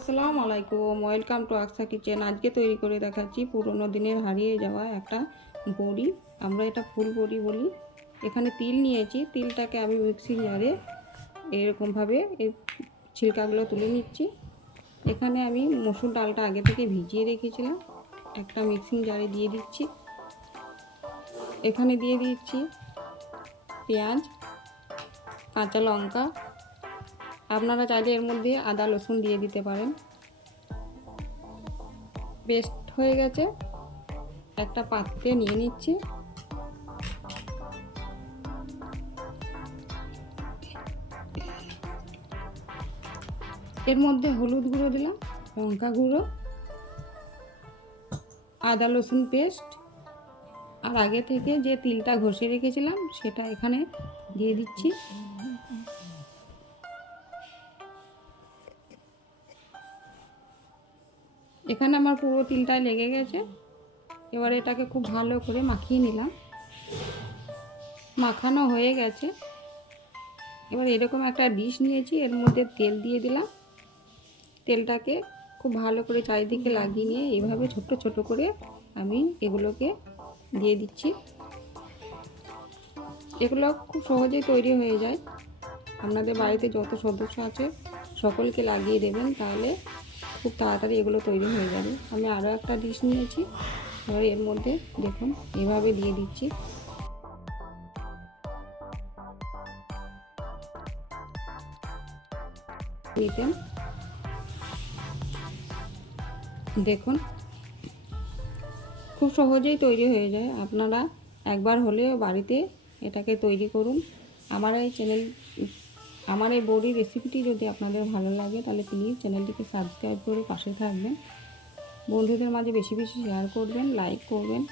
আসসালামু আলাইকুম, welcome to Aqsa kitchen. আজকে তৈরি করে দেখাচ্ছি পুরোনো দিনের হারিয়ে যাওয়া একটা বড়ি। আমরা এটা ফুল বড়ি বলি। এখানে তিল নিয়েছি। তিলটাকে আমি মিক্সি জারে এরকমভাবে এই ছিলকাগুলো তুলে নিচ্ছি। এখানে আমি মসুর ডালটা আগে থেকে ভিজিয়ে রেখেছিলাম। একটা মিক্সিং জারে দিয়ে দিচ্ছি। এখানে দিয়ে দিচ্ছি পেঁয়াজ, কাঁচা লঙ্কা আপনারা চাইলে এর মধ্যে আদা, রসুন দিয়ে দিতে পারেন। পেস্ট হয়ে গেছে। একটা পাত্রে নিয়ে নিচ্ছি। এর মধ্যে হলুদ গুঁড়ো দিলাম, লঙ্কা গুঁড়ো, আদা, রসুন পেস্ট। আর আগে থেকে যে তিলটা ঘষে রেখেছিলাম, সেটা এখানে দিয়ে দিচ্ছি। এখানে আমার পুরো তিলটায় লেগে গেছে। এবার এটাকে খুব ভালো করে মাখিয়ে নিলাম। মাখানো হয়ে গেছে। এবার এরকম একটা ডিশ নিয়েছি, এর মধ্যে তেল দিয়ে দিলাম। তেলটাকে খুব ভালো করে চারিদিকে লাগিয়ে নিয়ে এইভাবে ছোট ছোট করে আমি এগুলোকে দিয়ে দিচ্ছি। এগুলো খুব সহজেই তৈরি হয়ে যায়। আপনাদের বাড়িতে যত সদস্য আছে, সকলকে লাগিয়ে দেবেন, তাহলে খুব তাড়াতাড়ি এগুলো তৈরি হয়ে যাবে। আমি আরও একটা ডিশ নিয়েছি। এবার এর মধ্যে দেখুন, এভাবে দিয়ে দিচ্ছি। নিতেন দেখুন, খুব সহজেই তৈরি হয়ে যায়। আপনারা একবার হলে বাড়িতে এটাকে তৈরি করুন। আমার এই চ্যানেল আমার এই বড়ির রেসিপিটি যদি আপনাদের ভালো লাগে, তাহলে প্লিজ চ্যানেলটিকে সাবস্ক্রাইব করে পাশে থাকবেন। বন্ধুদের মাঝে বেশি বেশি শেয়ার করবেন লাইক করবেন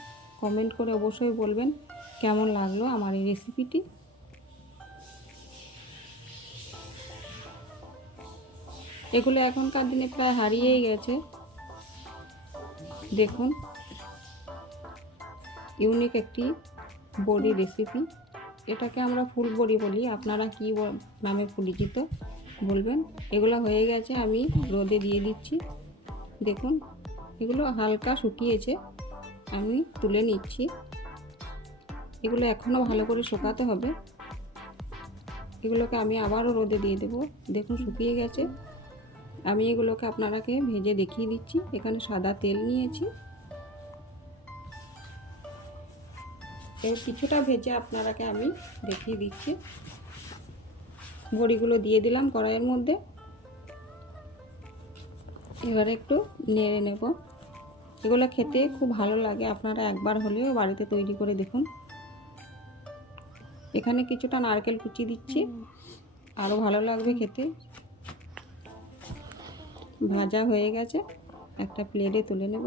কমেন্ট করে অবশ্যই বলবেন কেমন লাগল আমার এই রেসিপিটি এগুলো এখনকার দিনে প্রায় হারিয়েই গেছে। দেখুন ইউনিক একটি বড়ি রেসিপি এটাকে আমরা ফুল বড়ি বলি। আপনারা কী নামে পরিচিত বলবেন? এগুলো হয়ে গেছে, আমি রোদে দিয়ে দিচ্ছি। দেখুন, এগুলো হালকা শুকিয়েছে, আমি তুলে নিচ্ছি। এগুলো এখনও ভালো করে শুকাতে হবে। এগুলোকে আমি আবারও রোদে দিয়ে দেবো। দেখুন, শুকিয়ে গেছে। আমি এগুলোকে আপনারাকে ভেজে দেখিয়ে দিচ্ছি। এখানে সাদা তেল নিয়েছি। এর কিছুটা ভেজে আপনারাকে আমি দেখিয়ে দিচ্ছি। বড়িগুলো দিয়ে দিলাম কড়াইয়ের মধ্যে। এবারে একটু নেড়ে নেব। এগুলো খেতে খুব ভালো লাগে, আপনারা একবার হলেও বাড়িতে তৈরি করে দেখুন। এখানে কিছুটা নারকেল কুচি দিচ্ছি, আরও ভালো লাগবে খেতে। ভাজা হয়ে গেছে, একটা প্লেটে তুলে নেব।